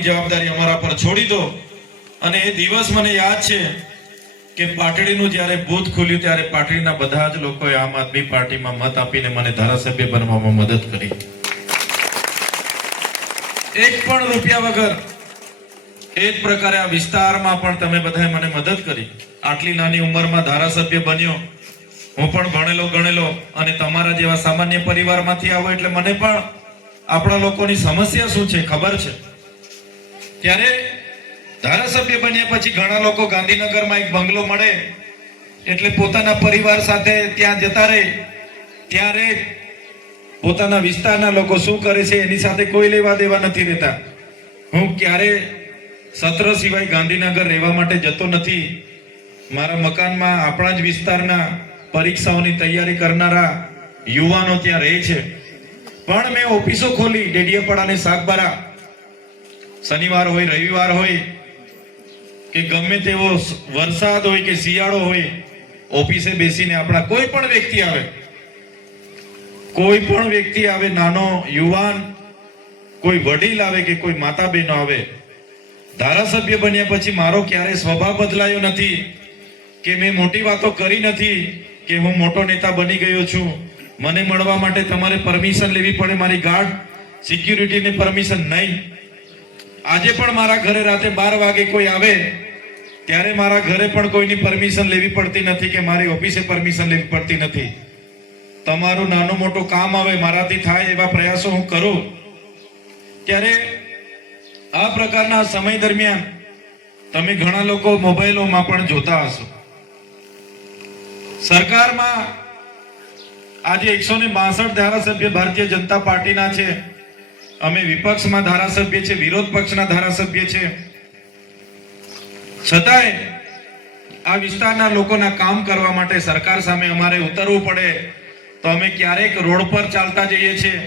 જવાબદારી અમારા પર છોડી દો. અને એ દિવસ મને યાદ છે કે પાટડીનું જ્યારે બૂથ ખુલ્યું ત્યારે પાટડીના બધા જ લોકોએ આમ આદમી પાર્ટીમાં મત આપીને મને ધારાસભ્ય બનવામાં મદદ કરી. એક પણ રૂપિયા વગર એ જ પ્રકારે આ વિસ્તારમાં પણ તમે બધાએ મને મદદ કરી. આટલી નાની ઉંમરમાં ધારાસભ્ય બન્યો. હું પણ ભણેલો, ગણેલો અને તમારા જેવા સામાન્ય પરિવારમાંથી આવો એટલે મને પણ આપણા લોકોની સમસ્યા શું છે ખબર છે? ત્યારે ધારાસભ્ય બન્યા પછી ઘણા લોકો ગાંધીનગરમાં એક બંગલો મળે, એટલે પોતાના પરિવાર સાથે ત્યાં જતા રહે. ત્યારે પોતાના વિસ્તારના લોકો શું કરે છે એની સાથે કોઈ લેવા દેવા નથી રહેતા. હું ક્યારે સત્ર સિવાય ગાંધીનગર રહેવા માટે જતો નથી. મારા મકાનમાં આપણા જ વિસ્તારના પરીક્ષાઓની તૈયારી કરનારા યુવાનો ત્યાં રહે છે. પણ મેં ઓફિસો ખોલી ડેડિયાપાડા અને સાગબારા શનિવાર હોય, રવિવાર હોય, કે ગમે તેવો વરસાદ હોય કે શિયાળો હોય, ઓફિસે બેસીને આપણા કોઈ પણ વ્યક્તિ આવે, કોઈ પણ વ્યક્તિ આવે, નાનો યુવાન, કોઈ વડીલ આવે કે કોઈ માતા બહેનો આવે, ધારાસભ્ય બન્યા પછી મારો ક્યારે સ્વભાવ બદલાયો નથી, કે મેં મોટી વાતો કરી નથી, કે હું મોટો નેતા બની ગયો છું, મને મળવા માટે તમારે પરમિશન લેવી પડે, મારી ગાર્ડ સિક્યુરિટીની પરમિશન નહીં. આજે પણ મારા ઘરે રાતે બાર વાગે કોઈ આવે, ત્યારે મારા ઘરે પણ કોઈની પરમિશન લેવી પડતી નથી કે મારી ઓફિસે પરમિશન લેવી પડતી નથી. તમારું નાનું મોટું કામ આવે, મારાથી થાય એવા પ્રયાસો હું કરું. ત્યારે આ પ્રકારના સમય દરમિયાન તમે ઘણા લોકો મોબાઈલોમાં પણ જોતા હશો. સરકારમાં આજે એકસો ને બાસઠ ધારાસભ્ય ભારતીય જનતા પાર્ટીના છે. અમે વિપક્ષમાં ધારાસભ્ય છે, વિરોધ પક્ષના ધારાસભ્ય છે. છતાંય આ વિસ્તારના લોકોના કામ કરવા માટે સરકાર સામે અમારે ઉતરવું પડે તો અમે ક્યારેક રોડ પર ચાલતા જઈએ છીએ,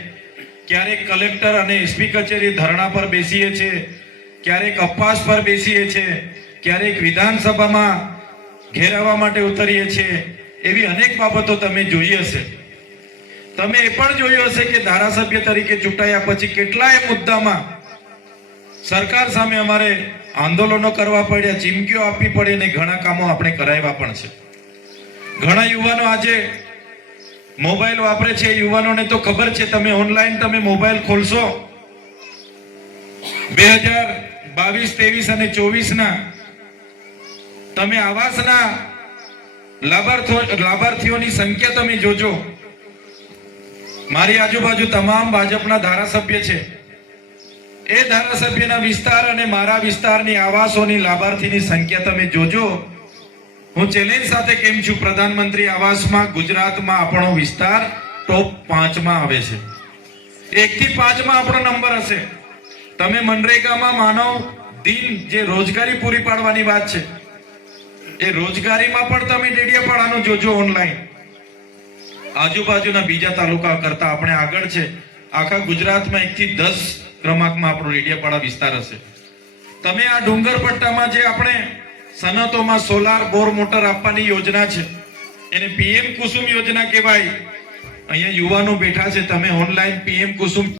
ક્યારેક કલેક્ટર અને એસપી કચેરી ધરણા પર બેસીએ છીએ, ક્યારેક અપવાસ પર બેસીએ છીએ, ક્યારેક વિધાનસભામાં ઘેરાવા માટે ઉતરીએ છીએ. એવી અનેક બાબતો તમે જોઈ હશે. તમે એ પણ જોયું હશે કે ધારાસભ્ય તરીકે ચૂંટાયા પછી કેટલાય મુદ્દામાં સરકાર સામે અમારે આંદોલનો કરવા પડ્યા, ચીમકીઓ આપવી પડી અને ઘણા કામો આપણે કરાવ્યા પણ છે. ઘણા યુવાનો આજે મોબાઈલ વાપરે છે. યુવાનોને તો ખબર છે, તમે ઓનલાઈન તમે મોબાઈલ ખોલશો. બે હજાર બાવીસ, ત્રેવીસ અને ચોવીસના તમે આવાસના લાભાર્થીઓ લાભાર્થીઓની સંખ્યા તમે જોજો. મારી આજુબાજુ તમામ ભાજપના ધારાસભ્ય છે. એ ધારાસભ્યના વિસ્તાર અને મારા વિસ્તારની આવાસોની લાભાર્થીની સંખ્યા તમે જોજો. હું ચેલેન્જ સાથે કેમ છું? પ્રધાનમંત્રી આવાસમાં ગુજરાતમાં આપણો વિસ્તાર ટોપ પાંચમાં આવે છે. એક થી પાંચમાં આપણો નંબર હશે. તમે મનરેગામાં માનવ દિન જે રોજગારી પૂરી પાડવાની વાત છે, એ રોજગારીમાં પણ તમે ડેડિયાપાડાનું જોજો ઓનલાઈન આજુબાજુના બીજા તાલુકા કરતા આપણે આગળ છે. આખા ગુજરાતમાં એક થી દસ ક્રમાંકમાં આપણો રેડિયાપાડા વિસ્તાર હશે. તમે આ ડુંગર પટ્ટામાં જે આપણે સનતોમાં સોલાર બોર મોટર આપવાની યોજના છે, એને પીએમ કુસુમ યોજના કહેવાય. અહીંયા યુવાનો બેઠા છે, તમે ઓનલાઈન પીએમ કુસુમ